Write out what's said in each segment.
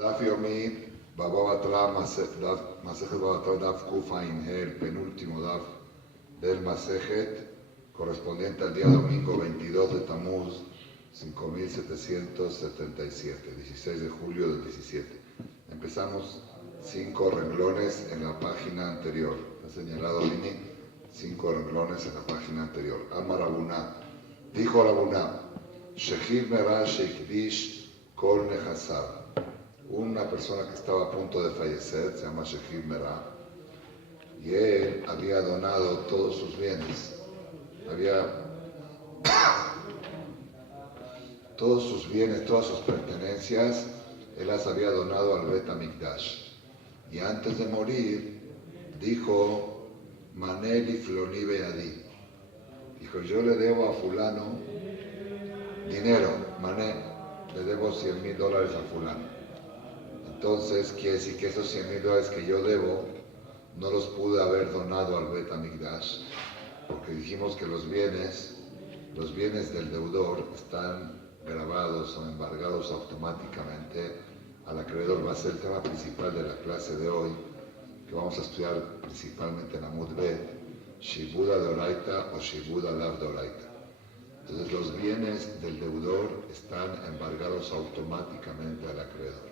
Daf Yomi, Baba Batra, Masejet Baba Batra, Daf Kufain, el penúltimo Daf del Masejet, correspondiente al día domingo 22 de Tamuz, 5777, 16 de julio del 17. Empezamos 5 renglones en la página anterior. Ha señalado Lini 5 renglones en la página anterior. Amar Abuná, dijo Abuná, Shechir Merah Sheikdish Kol Nehasar. Una persona que estaba a punto de fallecer, se llama Shechir Merah, y él había donado todos sus bienes. Todos sus bienes, todas sus pertenencias, él las había donado al Bet HaMikdash. Y antes de morir, dijo, Maneli Floni Beadi. Dijo, yo le debo a fulano dinero, Mané, le debo $100,000 a fulano. Entonces, quiere decir que esos $100,000 que yo debo, no los pude haber donado al Bet HaMikdash, porque dijimos que los bienes del deudor están grabados o embargados automáticamente al acreedor. Va a ser el tema principal de la clase de hoy, que vamos a estudiar principalmente en Amud Bet, Shibuda de Oraita o Shibuda Lav de Oraita. Entonces los bienes del deudor están embargados automáticamente al acreedor.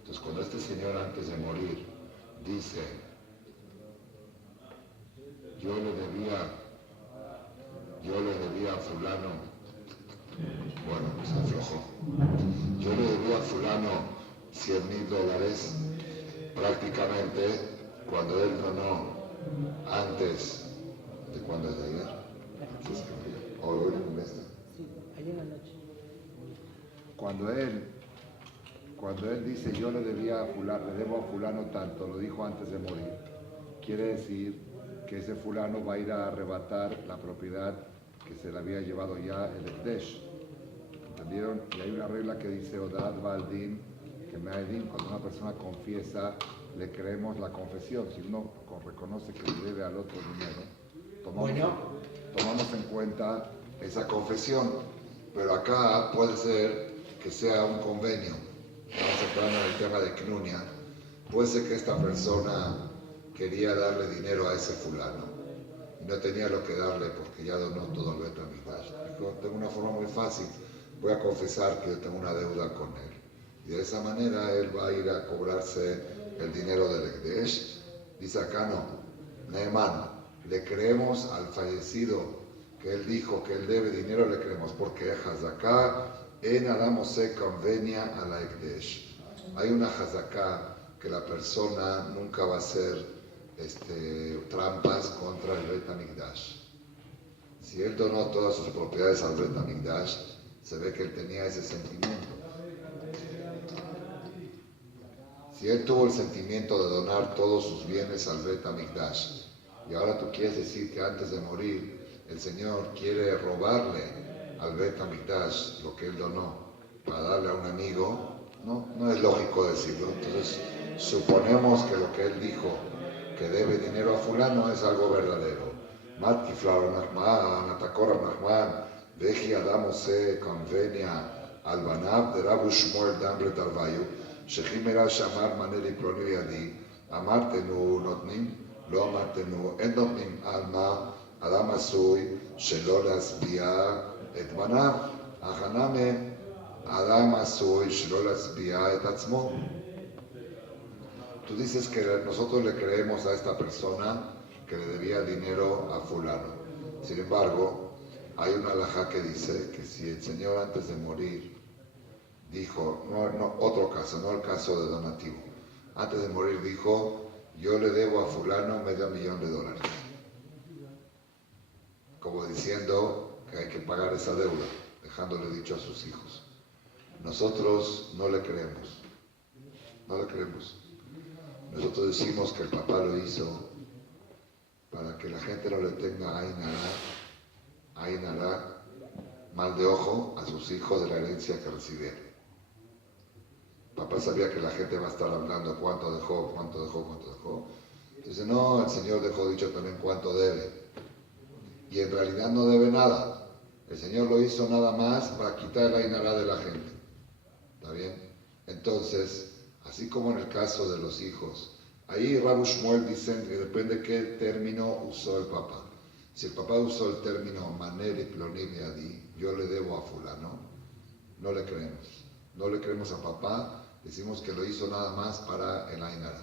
Entonces cuando este señor antes de morir dice, yo le debía a fulano, bueno, pues aflojó. Yo le debía a fulano $100,000, prácticamente cuando él donó antes de cuando es de ayer. Hoy en este. Sí, ayer en la noche. Cuando él dice yo le debo a fulano tanto, lo dijo antes de morir, quiere decir que ese fulano va a ir a arrebatar la propiedad que se le había llevado ya el Ekdesh. ¿Entendieron? Y hay una regla que dice Odad Baldin, que Me'adin, cuando una persona confiesa, le creemos la confesión. Si uno reconoce que le debe al otro dinero, tomamos en cuenta esa confesión. Pero acá puede ser que sea un convenio. Vamos a entrar en el tema de Knunia. Puede ser que esta persona quería darle dinero a ese fulano y no tenía lo que darle porque ya donó todo el Bet HaMikdash. Dijo, tengo una forma muy fácil, voy a confesar que yo tengo una deuda con él. Y de esa manera él va a ir a cobrarse el dinero del Ekdesh. Dice acá no, Neeman, le creemos al fallecido que él dijo que él debe dinero, le creemos, porque Hazaká en Adam se convenia a la Ekdesh. Hay una Hazaká que la persona nunca va a hacer trampas contra el Bet HaMikdash. Si él donó todas sus propiedades al Bet HaMikdash, se ve que él tenía ese sentimiento. Si él tuvo el sentimiento de donar todos sus bienes al Bet HaMikdash, y ahora tú quieres decir que antes de morir el Señor quiere robarle al Bet HaMikdash lo que él donó para darle a un amigo, no es lógico decirlo. Entonces suponemos que lo que él dijo, que debe dinero a fulano, es algo verdadero. Mat Kiflar Nachman, Atakor Nachman, Veji Adam se convenia al Banab de Rabu Shmuel Dambre Tarvayu, Shechim Merah Shamar Maneli Ploni Yadi, Amartenu Notnim, Lo Amartenu En Notnim Alma, Adam Asui, Shelo Lasbia Et Banab, Achaname, Adam Asui, Shelo Lasbia Et Atzmo. Tú dices que nosotros le creemos a esta persona que le debía dinero a fulano. Sin embargo, hay una halajá que dice que si el Señor antes de morir dijo, otro caso, no el caso de donativo, antes de morir dijo, yo le debo a fulano $500,000, como diciendo que hay que pagar esa deuda, dejándole dicho a sus hijos. Nosotros no le creemos. Nosotros decimos que el papá lo hizo para que la gente no le tenga Ain Ara, mal de ojo a sus hijos de la herencia que recibieron. Papá sabía que la gente va a estar hablando cuánto dejó. Dice, no, el Señor dejó dicho también cuánto debe. Y en realidad no debe nada. El Señor lo hizo nada más para quitar el Ain Ara de la gente. ¿Está bien? Entonces, así como en el caso de los hijos. Ahí Rabu Shmuel dicen que depende qué término usó el papá. Si el papá usó el término Manel y Ploni Beadi, yo le debo a fulano, no le creemos. No le creemos a papá, decimos que lo hizo nada más para el Ainara.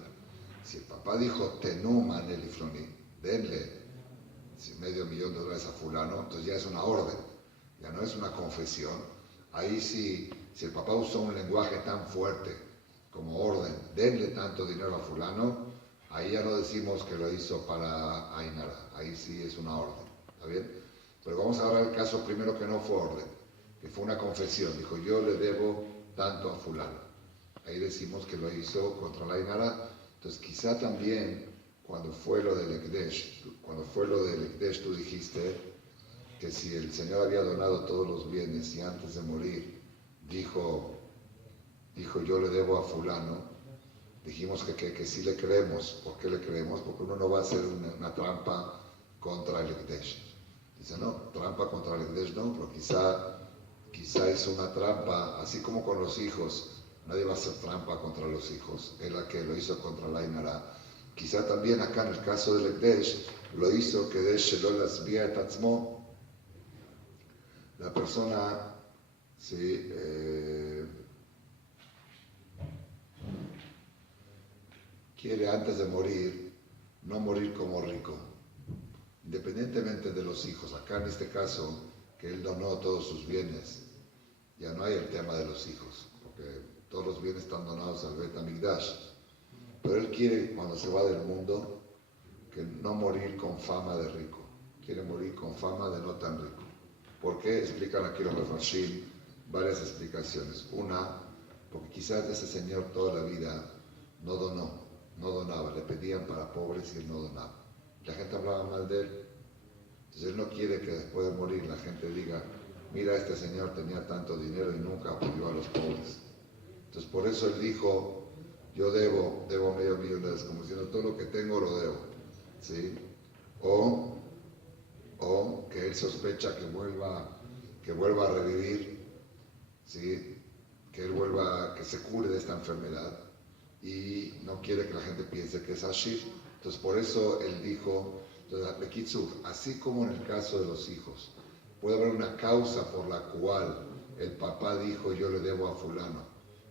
Si el papá dijo Tenú Manel y Ploni, denle $500,000 a fulano, entonces ya es una orden, ya no es una confesión. Ahí sí, si el papá usó un lenguaje tan fuerte como orden, denle tanto dinero a fulano, ahí ya no decimos que lo hizo para Ainara, ahí sí es una orden, ¿está bien? Pero vamos a ver el caso primero que no fue orden, que fue una confesión, dijo yo le debo tanto a fulano. Ahí decimos que lo hizo contra la Ainara. Entonces quizá también cuando fue lo del Ekdesh, tú dijiste que si el Señor había donado todos los bienes y antes de morir dijo yo le debo a fulano, dijimos que sí le creemos. ¿Por qué le creemos? Porque uno no va a hacer una trampa contra el Ekdesh. Dice, no, trampa contra el Ekdesh no, pero quizá hizo una trampa, así como con los hijos. Nadie va a hacer trampa contra los hijos. Él la que lo hizo contra la Ainara. Quizá también acá en el caso del Ekdesh lo hizo que de Shelo Lasbia Tatzmo. La persona, sí, quiere antes de morir, no morir como rico, independientemente de los hijos. Acá en este caso, que él donó todos sus bienes, ya no hay el tema de los hijos, porque todos los bienes están donados al Bet Hamikdash. Pero él quiere, cuando se va del mundo, que no morir con fama de rico, quiere morir con fama de no tan rico. ¿Por qué? Explican aquí los Mefarshim varias explicaciones. Una, porque quizás ese señor toda la vida no donaba, le pedían para pobres y él no donaba. La gente hablaba mal de él. Entonces él no quiere que después de morir la gente diga, mira, este señor tenía tanto dinero y nunca apoyó a los pobres. Entonces por eso él dijo, yo debo $500,000, como diciendo, todo lo que tengo lo debo. ¿Sí? O que él sospecha que vuelva a revivir, ¿sí? Que se cure de esta enfermedad y no quiere que la gente piense que es Ashir. Entonces por eso él dijo, así como en el caso de los hijos, puede haber una causa por la cual el papá dijo yo le debo a fulano,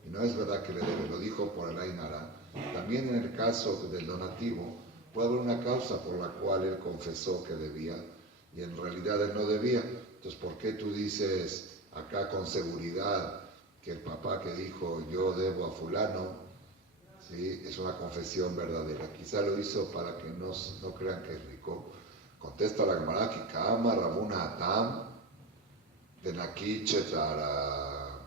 y no es verdad que le debe, lo dijo por el Ainara. También en el caso del donativo, puede haber una causa por la cual él confesó que debía, y en realidad él no debía. Entonces, ¿por qué tú dices acá con seguridad que el papá que dijo yo debo a fulano, ¿sí? Es una confesión verdadera? Quizá lo hizo para que no crean que es rico. Contesta la Gemara que Kama Rabuna Atam de Naki Chetara.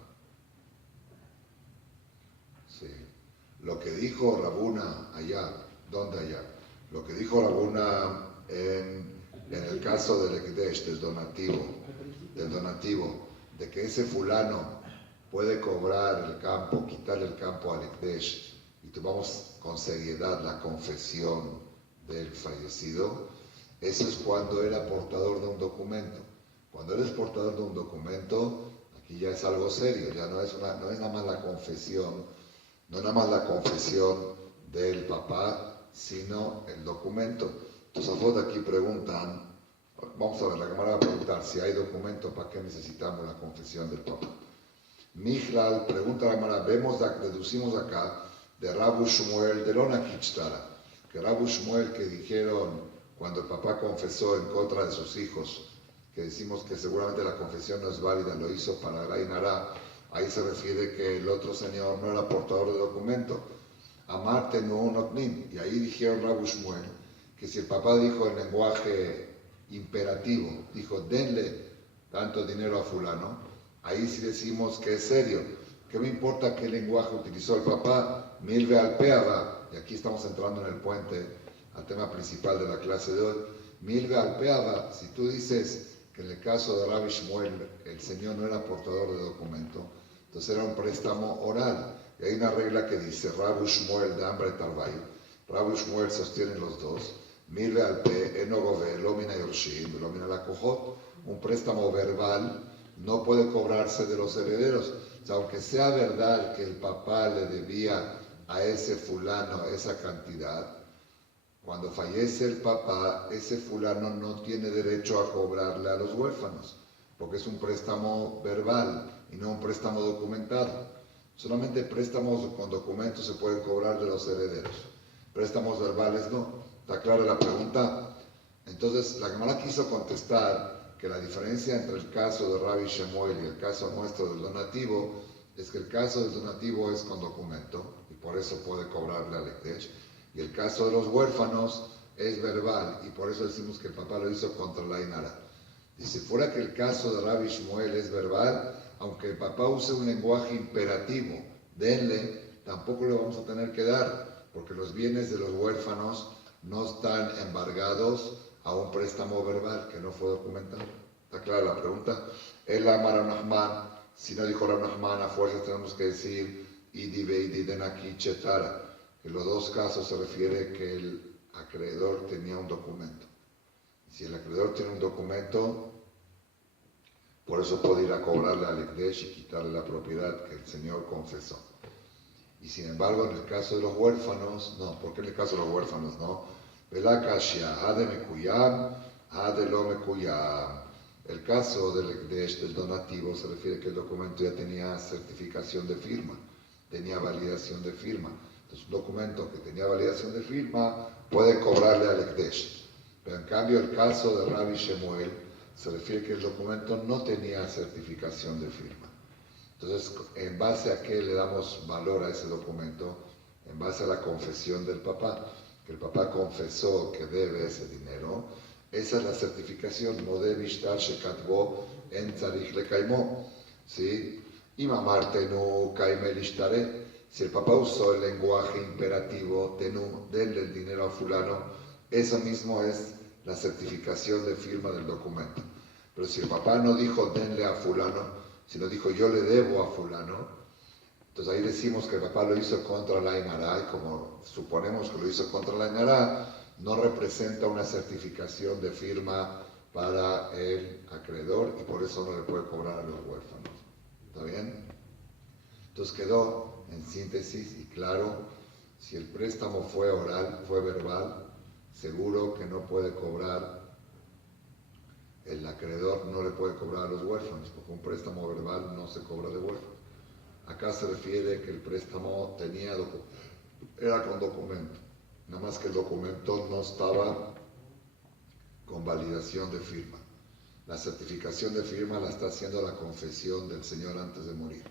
Sí. Lo que dijo Rabuna allá, ¿dónde allá? Lo que dijo Rabuna en el caso del Ekdesh, del donativo, de que ese fulano puede cobrar el campo, quitarle el campo al Ekdesh, y tomamos con seriedad la confesión del fallecido, eso es cuando era portador de un documento. Cuando eres portador de un documento, aquí ya es algo serio, ya no es nada más la confesión, no nada más la confesión del papá, sino el documento. Entonces, aquí preguntan, vamos a ver, la Gemara va a preguntar si hay documento, ¿para qué necesitamos la confesión del papá? Michlal pregunta a la Gemara, deducimos acá de Rabu Shmuel de Lona Kichtara, que Rabu Shmuel que dijeron cuando el papá confesó en contra de sus hijos, que decimos que seguramente la confesión no es válida, lo hizo para Rainara, ahí se refiere que el otro señor no era portador de documento. Amarte no notnim. Y ahí dijeron Rabu Shmuel que si el papá dijo en lenguaje imperativo, dijo denle tanto dinero a fulano, ahí sí decimos que es serio. ¿Qué me importa qué lenguaje utilizó el papá? Milve al peaba. Y aquí estamos entrando en el puente al tema principal de la clase de hoy. Milve al peaba. Si tú dices que en el caso de Rabbi Shmuel el señor no era portador de documento, entonces era un préstamo oral. Y hay una regla que dice, Rabu Shmuel de Ambre Tarbayu. Rabu Shmuel sostienen los dos. Milve al pe, enogove, lomina yorshim, lomina la cojot. Un préstamo verbal no puede cobrarse de los herederos. O sea, aunque sea verdad que el papá le debía a ese fulano esa cantidad, cuando fallece el papá, ese fulano no tiene derecho a cobrarle a los huérfanos, porque es un préstamo verbal y no un préstamo documentado. Solamente préstamos con documentos se pueden cobrar de los herederos. Préstamos verbales no. ¿Está clara la pregunta? Entonces, la Gemara quiso contestar que la diferencia entre el caso de Rabbi Shemuel y el caso nuestro del donativo es que el caso del donativo es con documento y por eso puede cobrarle al Ekdesh. Y el caso de los huérfanos es verbal y por eso decimos que el papá lo hizo contra la Inara. Y si fuera que el caso de Rabbi Shmuel es verbal, aunque el papá use un lenguaje imperativo, denle, tampoco le vamos a tener que dar, porque los bienes de los huérfanos no están embargados a un préstamo verbal que no fue documentado. ¿Está clara la pregunta? El Amar Rav Nachman, si no dijo Rav Nachman, a fuerzas tenemos que decir Idi Beidi Denaki Chetara. En los dos casos se refiere que el acreedor tenía un documento. Si el acreedor tiene un documento, por eso puede ir a cobrarle al Ekdesh y quitarle la propiedad que el Señor confesó. Y sin embargo, en el caso de los huérfanos, no. ¿Por qué en el caso de los huérfanos no? Velakashia, Ade Mekuyam, Ade Lo Mekuyam. El caso del Ekdesh, del donativo, se refiere que el documento ya tenía certificación de firma, tenía validación de firma. Entonces, un documento que tenía validación de firma puede cobrarle al Ekdesh. Pero en cambio, el caso de Rabbi Shemuel se refiere que el documento no tenía certificación de firma. Entonces, ¿en base a qué le damos valor a ese documento? En base a la confesión del papá, que el papá confesó que debe ese dinero. Esa es la certificación. Modeh Bishtar Shekatbo en Tzarich Lekaimo. ¿Sí? Imamar Tenu Kaimel Ishtare. Si el papá usó el lenguaje imperativo, Tenu, denle el dinero a fulano, eso mismo es la certificación de firma del documento. Pero si el papá no dijo denle a fulano, sino dijo yo le debo a fulano, entonces ahí decimos que el papá lo hizo contra la Inara, y como suponemos que lo hizo contra la Inara, no representa una certificación de firma para el acreedor y por eso no le puede cobrar a los huérfanos. ¿Está bien? Entonces quedó en síntesis y claro, si el préstamo fue oral, fue verbal, seguro que no puede cobrar, el acreedor no le puede cobrar a los huérfanos, porque un préstamo verbal no se cobra de huérfanos. Acá se refiere que el préstamo era con documento, nada más que el documento no estaba con validación de firma. La certificación de firma la está haciendo la confesión del señor antes de morir.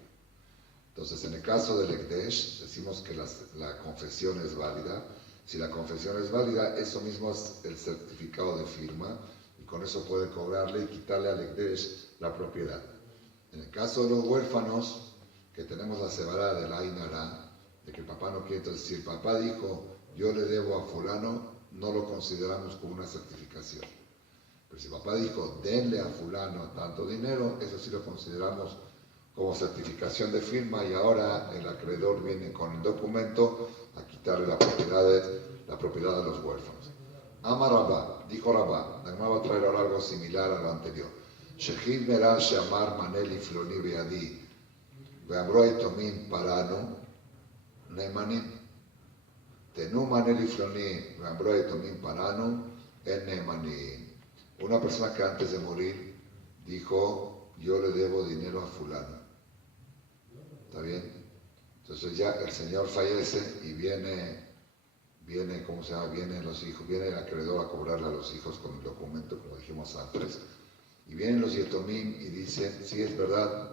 Entonces, en el caso del Ekdesh, decimos que la confesión es válida. Si la confesión es válida, eso mismo es el certificado de firma y con eso puede cobrarle y quitarle al Ekdesh la propiedad. En el caso de los huérfanos, que tenemos la sevará de la Ainara, de que el papá no quiere, entonces si el papá dijo yo le debo a fulano, no lo consideramos como una certificación. Pero si el papá dijo denle a fulano tanto dinero, eso sí lo consideramos como certificación de firma y ahora el acreedor viene con el documento a quitarle la propiedad de los huérfanos. Ama Rabá, dijo Rabá, la Gemara va a traer ahora algo similar a lo anterior. Shechid Merah Shamar Maneli Floni Beadi, Veamro Etomin Paranu, Nemanim. Tenu Maneli Floni, Veamro Etomin Paranu, en Nemanim. Una persona que antes de morir dijo, yo le debo dinero a fulano. ¿Está bien? Entonces ya el señor fallece y viene, ¿cómo se llama? Vienen los hijos, viene el acreedor a cobrarle a los hijos con el documento, como dijimos antes. Y vienen los yetomim y dicen, sí es verdad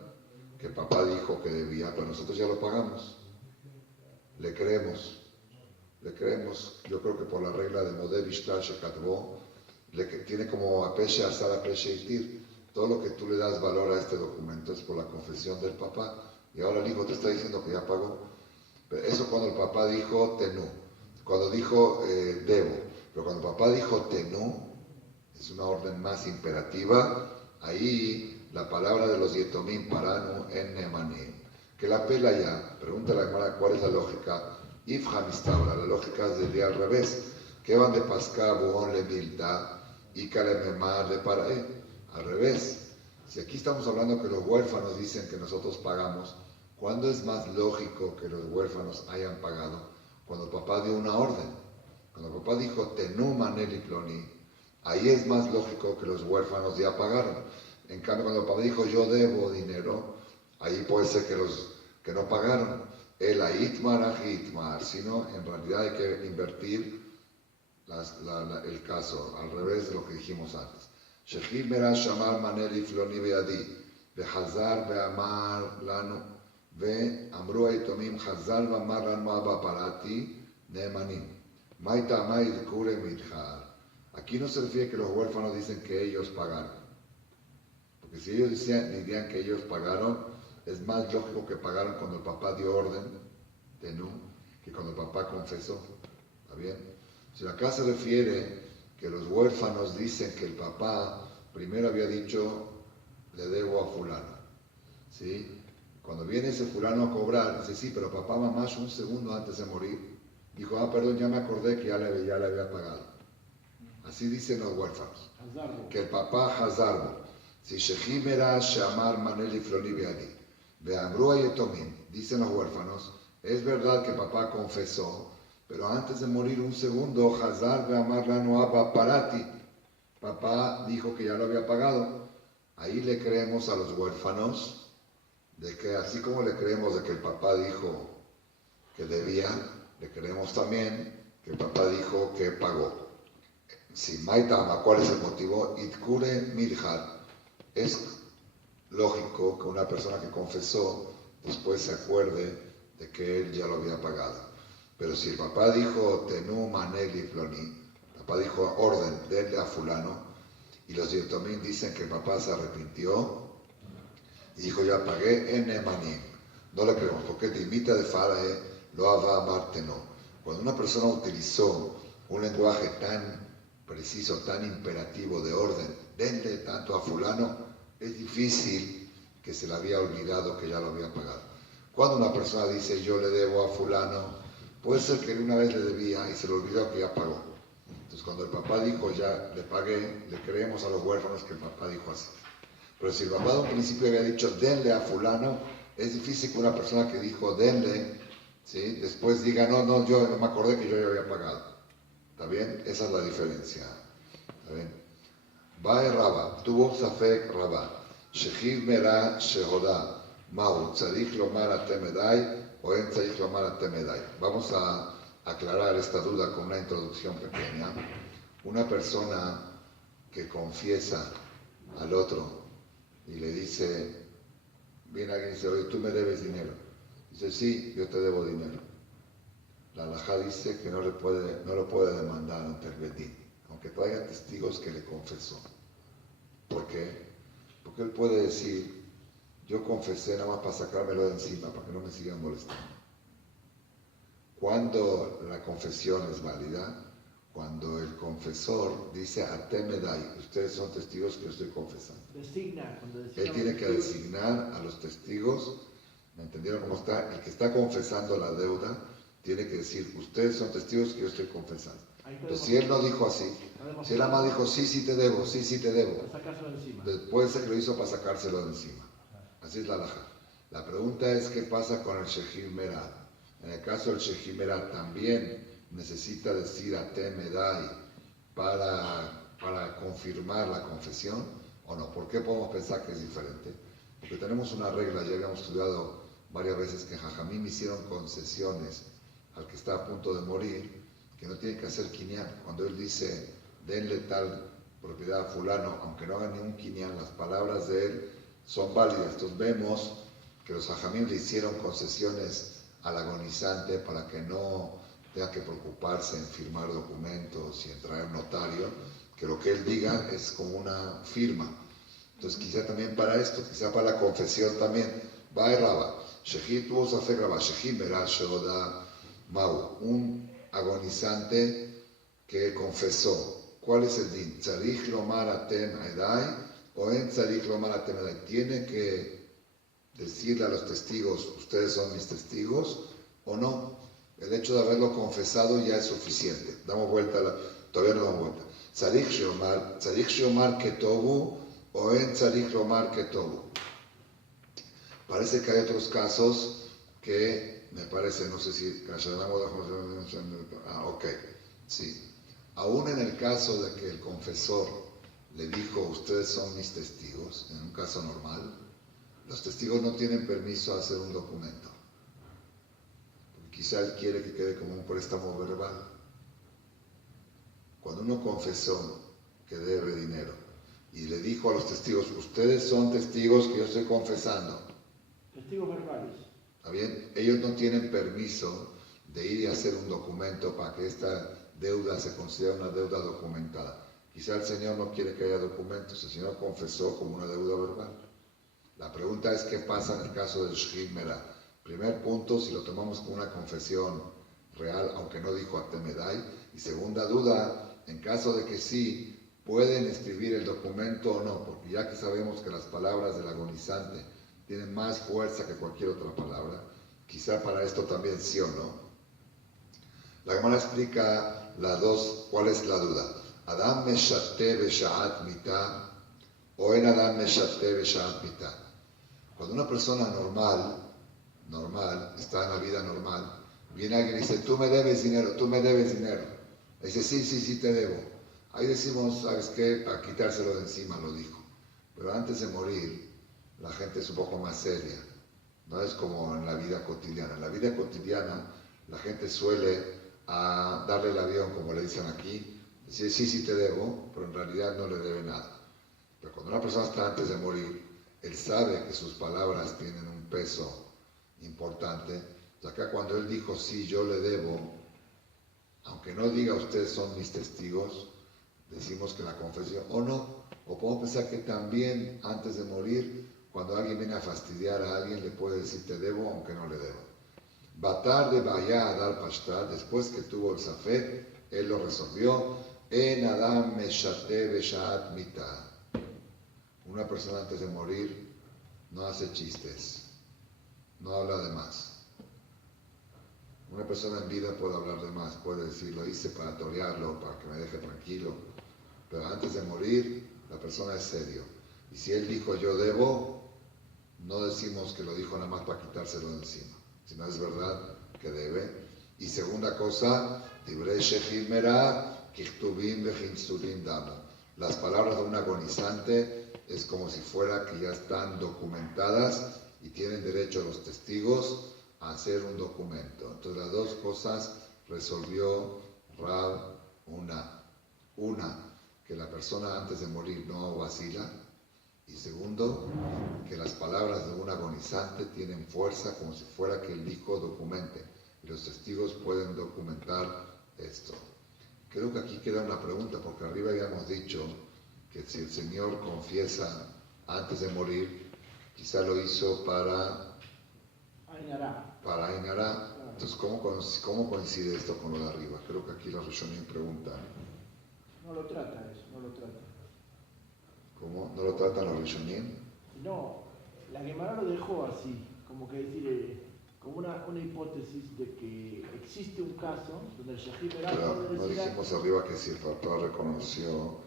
que el papá dijo que debía, pero nosotros ya lo pagamos. Le creemos. Yo creo que por la regla de Modeh Bishtar Shekatbo, tiene como apeshe asar, apeshe itir. Todo lo que tú le das valor a este documento es por la confesión del papá. Y ahora el hijo te está diciendo que ya pagó. Pero eso cuando el papá dijo tenú. Cuando dijo debo. Pero cuando el papá dijo tenú, es una orden más imperativa. Ahí la palabra de los yetomim paranu en nemanim. Que la pela ya. Pregunta la Gemara cuál es la lógica. Ifha mistabra. La lógica sería al revés. Que van de pasca buon le milta y kalememar de parae. Al revés. Si aquí estamos hablando que los huérfanos dicen que nosotros pagamos, ¿Cuándo es más lógico que los huérfanos hayan pagado? Cuando el papá dio una orden. Cuando el papá dijo, Tenú manel y ploni, ahí es más lógico que los huérfanos ya pagaron. En cambio, cuando el papá dijo, yo debo dinero, ahí puede ser que no pagaron. El aitmar ajitmar, sino en realidad hay que invertir el caso, al revés de lo que dijimos antes. Shechim verá shamar manel y floni beadi, behazar beamar lanu, amru aitomim hazar beamar lanu abba parati neemanim. Maita maid kure midhar. Aquí no se refiere que los huérfanos dicen que ellos pagaron. Porque si ellos dirían que ellos pagaron, es más lógico que pagaron cuando el papá dio orden, tenú, que cuando el papá confesó. ¿Está bien? Si acá se refiere que los huérfanos dicen que el papá primero había dicho, le debo a fulano. ¿Sí? Cuando viene ese fulano a cobrar, dice, sí, pero papá, mamá, un segundo antes de morir, dijo, perdón, ya me acordé que ya le había pagado. Así dicen los huérfanos. Que el papá Hazarbo, si Shechimera Shamar Maneli Floni Beadi, Beamru Ayetomin, dicen los huérfanos, es verdad que papá confesó, pero antes de morir un segundo, Hazar Beamar Lanu Abba Parati, papá dijo que ya lo había pagado. Ahí le creemos a los huérfanos de que así como le creemos de que el papá dijo que debía, le creemos también que el papá dijo que pagó. Si Maitama, ¿cuál es el motivo? Itkure Midhar. Es lógico que una persona que confesó después se acuerde de que él ya lo había pagado. Pero si el papá dijo Tenú Maneli Floni, el papá dijo orden, denle a fulano, y los Yetomim dicen que el papá se arrepintió y dijo ya pagué en Emanim. No le creemos, porque te imita de Farae, lo va a amarte no. Cuando una persona utilizó un lenguaje tan preciso, tan imperativo de orden, denle tanto a fulano, es difícil que se le había olvidado que ya lo había pagado. Cuando una persona dice yo le debo a fulano, puede ser que una vez le debía y se le olvidó que ya pagó. Entonces cuando el papá dijo ya le pagué, le creemos a los huérfanos que el papá dijo así. Pero si el papá de un principio había dicho denle a fulano, es difícil que una persona que dijo denle, ¿sí? Después diga no, yo me acordé que yo ya había pagado. ¿Está bien? Esa es la diferencia. ¿Está bien? Bae Rabba, tuvo Safek Rabba, Shechiv Mera Shehoda, Mau, Tzarich Lomar Atemedai, o En Tzarich Lomar Atemedai. Vamos a aclarar esta duda con una introducción pequeña. Una persona que confiesa al otro y le dice, viene alguien y dice, oye, tú me debes dinero. Dice, sí, yo te debo dinero. La halajá dice que no lo puede demandar ante el Bedín, aunque traiga testigos que le confesó. ¿Por qué? Porque él puede decir, yo confesé nada más para sacármelo de encima, para que no me sigan molestando. Cuando la confesión es válida, cuando el confesor dice, atemedai, ustedes son testigos que yo estoy confesando. Designa, Él tiene que designar a los testigos, ¿me entendieron cómo está? El que está confesando la deuda, tiene que decir, ustedes son testigos que yo estoy confesando. Pero si él no dijo así, si él nada más dijo, sí te debo, puede ser que lo hizo para sacárselo de encima. Así es la halajá. La pregunta es, ¿qué pasa con el Shechim Merah? En el caso del Shechim Merah, también necesita decir atemedai para confirmar la confesión, ¿o no? ¿Por qué podemos pensar que es diferente? Porque tenemos una regla, ya habíamos estudiado varias veces que Jajamim hicieron concesiones al que está a punto de morir, que no tiene que hacer quinián. Cuando él dice, denle tal propiedad a fulano, aunque no haga ningún quinián, las palabras de él son válidas. Entonces vemos que los Jajamim le hicieron concesiones al agonizante para que no tenga que preocuparse en firmar documentos y en traer notario, que lo que él diga es como una firma. Entonces quizá también para esto, quizá para la confesión también, va a Rabba, Shechit tuvo Safek Rabba, Shechit Merah Shehoda Mau, un agonizante que confesó. ¿Cuál es el din? ¿Tzarich lomar atem edai o en tzarich lomar atem edai? ¿Tiene que decirle a los testigos, ustedes son mis testigos o no? El hecho de haberlo confesado ya es suficiente. Damos vuelta, todavía no damos vuelta. Tzarich lomar ketobu o en tzarich lomar ketobu. Parece que hay otros casos que me parece, no sé si... ok, sí. Aún en el caso de que el confesor le dijo, ustedes son mis testigos, en un caso normal, los testigos no tienen permiso a hacer un documento. Porque quizá él quiere que quede como un préstamo verbal. Cuando uno confesó que debe dinero y le dijo a los testigos, ustedes son testigos que yo estoy confesando. Testigos verbales. ¿Está bien? Ellos no tienen permiso de ir y hacer un documento para que esta deuda se considere una deuda documentada. Quizá el Señor no quiere que haya documentos, el Señor confesó como una deuda verbal. La pregunta es qué pasa en el caso del Shechit Merah. Primer punto, si lo tomamos como una confesión real, aunque no dijo Atemedai. Y segunda duda, en caso de que sí, pueden escribir el documento o no, porque ya que sabemos que las palabras del agonizante tienen más fuerza que cualquier otra palabra, quizá para esto también sí o no. La Gemara explica las dos, ¿cuál es la duda? ¿Adam meshaté b'sha'at mitah o en Adam meshaté b'sha'at mitah? Cuando una persona normal, está en la vida normal, viene alguien y dice, tú me debes dinero. Le dice, sí, te debo. Ahí decimos, ¿sabes qué? Para quitárselo de encima lo dijo. Pero antes de morir, la gente es un poco más seria. No es como en la vida cotidiana. En la vida cotidiana, la gente suele darle el avión, como le dicen aquí, decir, sí, te debo, pero en realidad no le debe nada. Pero cuando una persona está antes de morir, él sabe que sus palabras tienen un peso importante. O sea, acá cuando él dijo, sí, yo le debo, aunque no diga ustedes son mis testigos, decimos que la confesión, o no, o podemos pensar que también antes de morir, cuando alguien viene a fastidiar a alguien, le puede decir te debo, aunque no le debo. Batar de Bayá a dar pashta, después que tuvo el Safek, él lo resolvió, en Adam Meshate Beshat Mitah. Una persona antes de morir no hace chistes, no habla de más. Una persona en vida puede hablar de más, puede decir, lo hice para torearlo, para que me deje tranquilo. Pero antes de morir, la persona es serio. Y si él dijo yo debo, no decimos que lo dijo nada más para quitárselo de encima, sino es verdad que debe. Y segunda cosa, Divrei Shechit Merah, Kichtuvim Vechinsulim Damo. Las palabras de un agonizante es como si fuera que ya están documentadas y tienen derecho los testigos a hacer un documento. Entonces las dos cosas resolvió Rab una, que la persona antes de morir no vacila, y segundo, que las palabras de un agonizante tienen fuerza como si fuera que el dijo documente, y los testigos pueden documentar esto. Creo que aquí queda una pregunta, porque arriba habíamos dicho que si el Señor confiesa antes de morir, quizá lo hizo para Ainara. Entonces, ¿cómo coincide esto con lo de arriba? Creo que aquí los Rishonim preguntan. No lo trata eso, no lo trata. ¿Cómo? ¿No lo tratan los Rishonim? No, la Gemara lo dejó así, como que decir, como una hipótesis de que existe un caso donde el Shechit Merah Pero no dijimos arriba que si el papá reconoció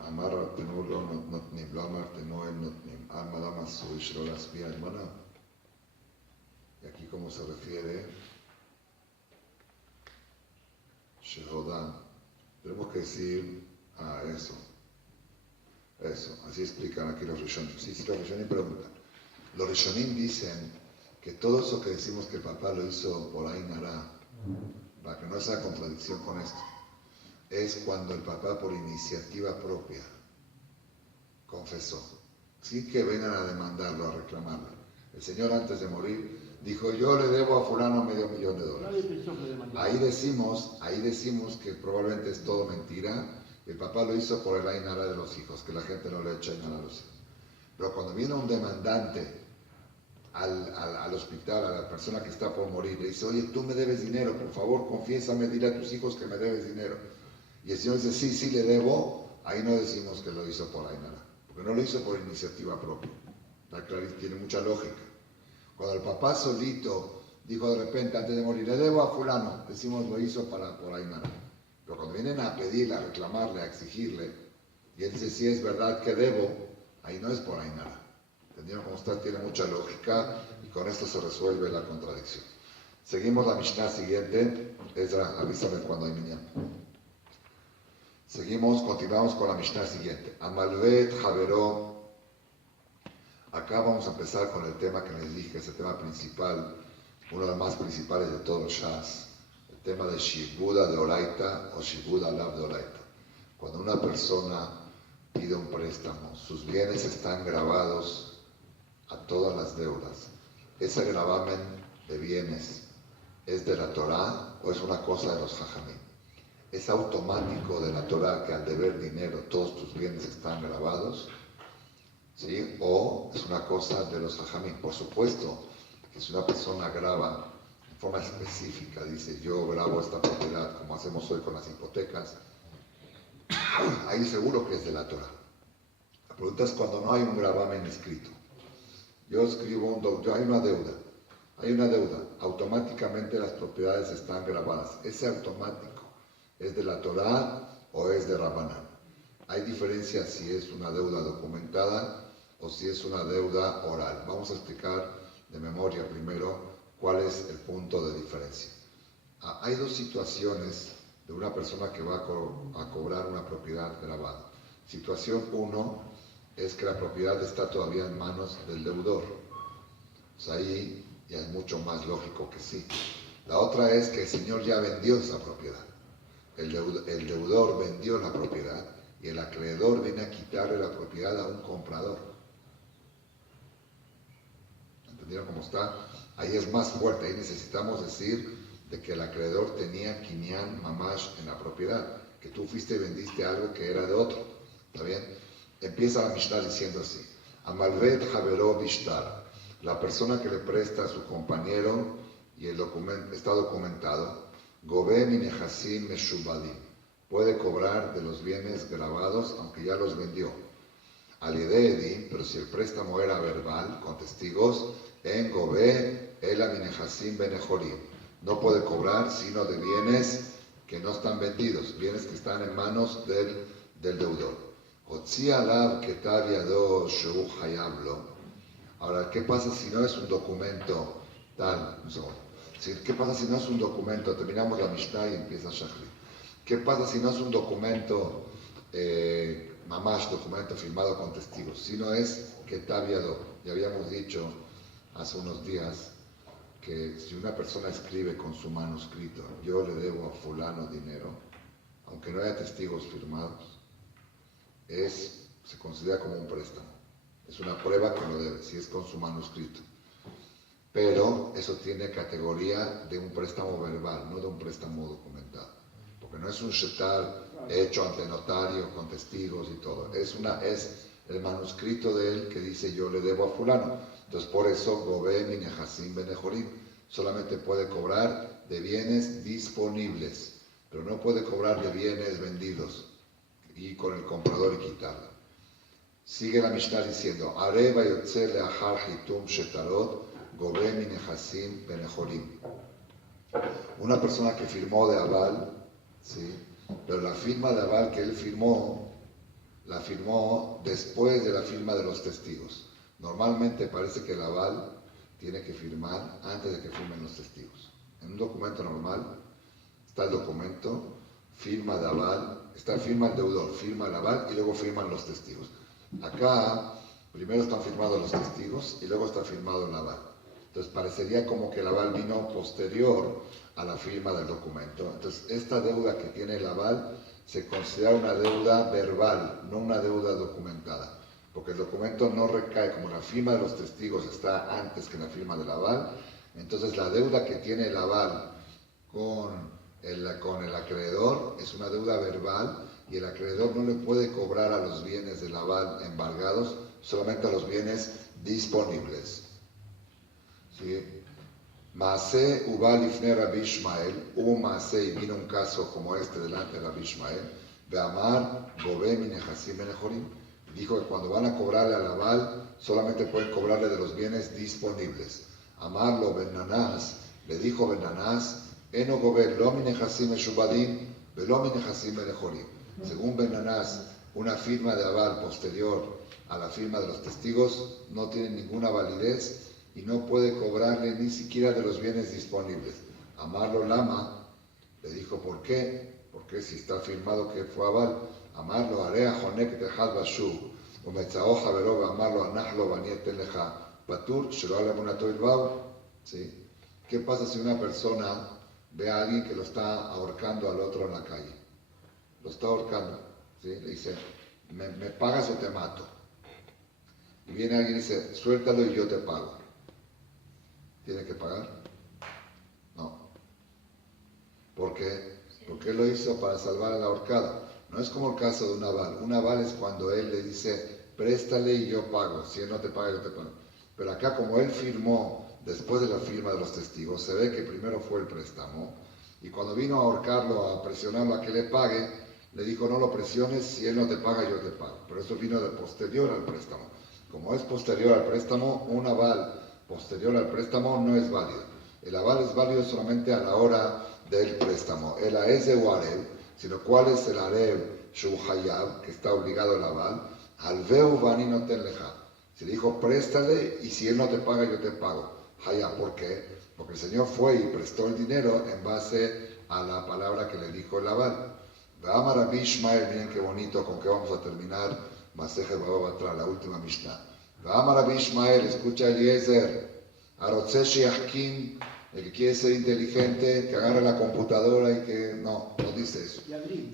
Amar Artenu lo notnim, lo Amar Artenu el notnim, Alma Dama Suish lo las vía hermana. Y aquí como se refiere Shehodam, tenemos que decir eso, así explican aquí los Rishonim. Sí, los Rishonim preguntan. Los Rishonim dicen que todo eso que decimos que el papá lo hizo por Ainara, para que no sea contradicción con esto, es cuando el papá por iniciativa propia confesó, sin que vengan a demandarlo, a reclamarlo. El Señor antes de morir dijo, yo le debo a fulano $500,000. Nadie pensó que le demandara. Ahí decimos que probablemente es todo mentira. El papá lo hizo por el Ainara de los hijos, que la gente no le echa Ainara a los hijos. Pero cuando viene un demandante al hospital, a la persona que está por morir, le dice, oye, tú me debes dinero, por favor, confiésame, dile a tus hijos que me debes dinero. Y el Señor dice, sí, le debo, ahí no decimos que lo hizo por Ainara, porque no lo hizo por iniciativa propia. Tiene mucha lógica. Cuando el papá solito dijo de repente, antes de morir, le debo a fulano, decimos lo hizo por Ainara. Pero cuando vienen a pedirle, a reclamarle, a exigirle, y él dice, sí es verdad que debo, ahí no es por Ainara. ¿Entendieron cómo está? Tiene mucha lógica y con esto se resuelve la contradicción. Seguimos la Mishnah siguiente. Ezra, avísame cuando hay minyan. Continuamos con la Mishnah siguiente. Amalvet Javeró. Acá vamos a empezar con el tema que les dije, es el tema principal, uno de los más principales de todos los Shas, el tema de Shibuda de Oraita o Shibuda Lav de Oraita. Cuando una persona pide un préstamo, sus bienes están grabados a todas las deudas. ¿Ese gravamen de bienes es de la Torá o es una cosa de los Jajamim? ¿Es automático de la Torá que al deber dinero todos tus bienes están grabados? ¿Sí? ¿O es una cosa de los Jajamim? Por supuesto que si una persona graba en forma específica, dice yo grabo esta propiedad como hacemos hoy con las hipotecas, ahí seguro que es de la Torá. La pregunta es cuando no hay un gravamen escrito. Yo escribo hay una deuda, automáticamente las propiedades están grabadas. Ese automático es de la Torá o es de Rabanán. Hay diferencia si es una deuda documentada o si es una deuda oral. Vamos a explicar de memoria primero cuál es el punto de diferencia. Hay dos situaciones de una persona que va a cobrar una propiedad grabada. Situación 1 es que la propiedad está todavía en manos del deudor. Pues ahí ya es mucho más lógico que sí. La otra es que el señor ya vendió esa propiedad. El deudor vendió la propiedad y el acreedor viene a quitarle la propiedad a un comprador. ¿Entendieron cómo está? Ahí es más fuerte, ahí necesitamos decir de que el acreedor tenía kinyan mamash en la propiedad, que tú fuiste y vendiste algo que era de otro. ¿Está bien? Empieza la Mishnah diciendo así: Amalvet Javeró Bishtar. La persona que le presta a su compañero y el documento está documentado, Gobé Minehasim Meshubadim. Puede cobrar de los bienes grabados aunque ya los vendió. Alideedi, pero si el préstamo era verbal, con testigos, en Gobé Ela Minehasim Benejorim. No puede cobrar sino de bienes que no están vendidos, bienes que están en manos del deudor. Ahora, ¿qué pasa si no es un documento tal? ¿Qué pasa si no es un documento? Terminamos la Mishnah y empieza Shachri. ¿Qué pasa si no es un documento, mamash, documento firmado con testigos? Si no es Ketav Yado. Ya habíamos dicho hace unos días que si una persona escribe con su manuscrito, yo le debo a fulano dinero, aunque no haya testigos firmados, se considera como un préstamo. Es una prueba que lo debe, si es con su manuscrito. Pero eso tiene categoría de un préstamo verbal, no de un préstamo documentado. Porque no es un shetar hecho ante notario, con testigos y todo. Es el manuscrito de él que dice yo le debo a fulano. Entonces por eso Gobé Minehasim Benejorim solamente puede cobrar de bienes disponibles, pero no puede cobrar de bienes vendidos y con el comprador y quitarlo. Sigue la Mishnah diciendo, Areva yotze leachar hitum shetarot Gobé Minehasim Benejorim. Una persona que firmó de aval, ¿sí? Pero la firma de aval que él firmó, la firmó después de la firma de los testigos. Normalmente parece que el aval tiene que firmar antes de que firmen los testigos. En un documento normal está el documento, firma de aval, firma el deudor, firma el aval y luego firman los testigos. Acá primero están firmados los testigos y luego está firmado el aval. Entonces parecería como que el aval vino posterior a la firma del documento. Entonces esta deuda que tiene el aval se considera una deuda verbal, no una deuda documentada. Porque el documento no recae, como la firma de los testigos está antes que la firma del aval, entonces la deuda que tiene el aval con el acreedor es una deuda verbal y el acreedor no le puede cobrar a los bienes del aval embargados, solamente a los bienes disponibles. ¿Sí? Maaseh Ubal Ifne Rabbi Ishmael, hubo un Maaseh y vino un caso como este delante de Rabbi Ishmael, Beamar Gobé Minehasim Benejorim. Dijo que cuando van a cobrarle al aval, solamente pueden cobrarle de los bienes disponibles. Amarlo Ben Nanás, le dijo Ben Nanás, Eno Gobé Lo Minehasim Meshubadim, Velo Minehasim Benejorim. Según Ben Nanás, una firma de aval posterior a la firma de los testigos no tiene ninguna validez y no puede cobrarle ni siquiera de los bienes disponibles. Amarlo Lama le dijo, ¿por qué? Porque si está firmado que fue aval, amarlo Area Jonek Tehad Bashu, o Metzao Javerov, amarlo Anahlo Banieten Leja, Batur, Shelo Alamunato Ilbao. ¿Sí? ¿Qué pasa si una persona ve a alguien que lo está ahorcando al otro en la calle? Lo está ahorcando. ¿Sí? Le dice, ¿me pagas o te mato? Y viene alguien y dice, suéltalo y yo te pago. ¿Tiene que pagar? No. ¿Por qué? Porque él lo hizo para salvar al ahorcado. No es como el caso de un aval. Un aval es cuando él le dice, préstale y yo pago. Si él no te paga, yo te pago. Pero acá, como él firmó después de la firma de los testigos, se ve que primero fue el préstamo. Y cuando vino a ahorcarlo, a presionarlo a que le pague, le dijo, no lo presiones, si él no te paga, yo te pago. Pero eso vino de posterior al préstamo. Como es posterior al préstamo, un aval posterior al préstamo no es válido. El aval es válido solamente a la hora del préstamo. El aez de Warev, sino cuál es el arev Shu Hayab, que está obligado el aval, Alveu Vani no ten leja. Se le dijo, préstale y si él no te paga, yo te pago. Hayab, ¿por qué? Porque el Señor fue y prestó el dinero en base a la palabra que le dijo el aval. Ve'amar Rabbi Ishmael, miren qué bonito, con qué vamos a terminar Masejet Baba Batra, la última Mishnah. Ve'amar Rabbi Ishmael, escucha Eliezer, Arotze Sheachkim, el que quiere ser inteligente, que agarre la computadora y que... No dice eso.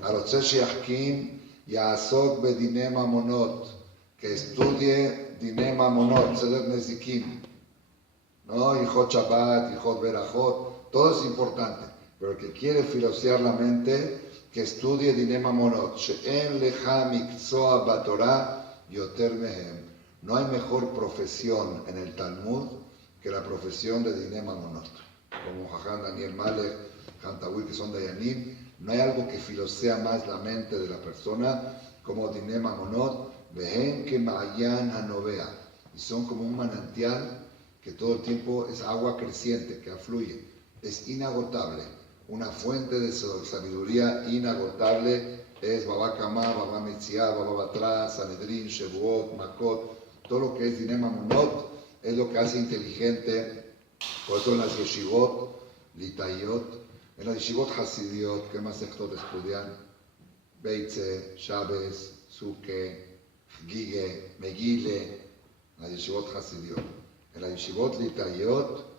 Arotze Sheachkim, Ya'asok Bedine Mamonot, que estudie Dine Mamonot, Seder Nezikim. ¿No? Hijot Shabbat, Hijot Berajot, todo es importante. Pero el que quiere filosear la mente, que estudie Dine Mamonot. She'en lecha mikzoa batorah yoter mehem. No hay mejor profesión en el Talmud que la profesión de Dine Mamonot. Como Jajam Daniel Malek, Hantawi, que son Dayanim, no hay algo que filosea más la mente de la persona como Dine Mamonot, Vehen que Ma'ayan Hanovea. Y son como un manantial que todo el tiempo es agua creciente, que afluye. Es inagotable. Una fuente de sabiduría inagotable es Baba Kama, Baba Metziah, Baba Batra, Sanedrin, Shevuot, Makot. Todo lo que es Dine Mamonot es lo que hace inteligente. Por eso en las yeshivot, litayot, en las yeshivot hasidiot, ¿qué más sector estudian? Beitze, Shabes, Suke, Gige, Megile, en las yeshivot hasidiot. En las yeshivot litayot,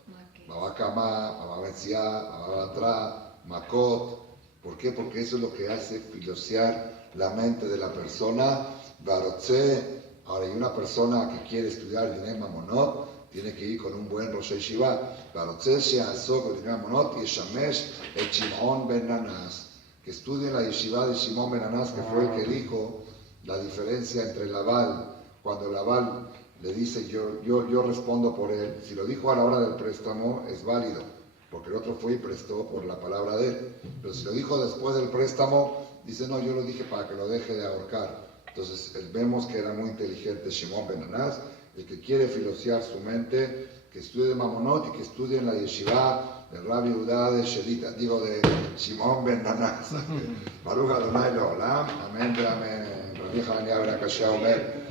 Baba Kama, Baba Metziah, Baba Batra, Makot. ¿Por qué? Porque eso es lo que hace filosear la mente de la persona. Barotze. Ahora, y una persona que quiere estudiar Dine Mamonot, tiene que ir con un buen Rosh Yeshiva. Barotze she'asok Dine Mamonot yeshamesh et Shimon ben Nanas. Que estudie la Yeshiva de Shimon ben Nanas, que fue el que dijo la diferencia entre el aval. Cuando el aval le dice yo respondo por él. Si lo dijo a la hora del préstamo, es válido, porque el otro fue y prestó por la palabra de él. Pero si lo dijo después del préstamo, dice, no, yo lo dije para que lo deje de ahorcar. Entonces, vemos que era muy inteligente Shimon ben Nanas, el que quiere filosear su mente, que estudie Mamonot y que estudie en la yeshiva de Rabbi Udá de Shelita, digo de Shimon ben Nanas. Baruch Adonai Leolam, amén, amén. Rabbi Hanania ben Akashia Omer,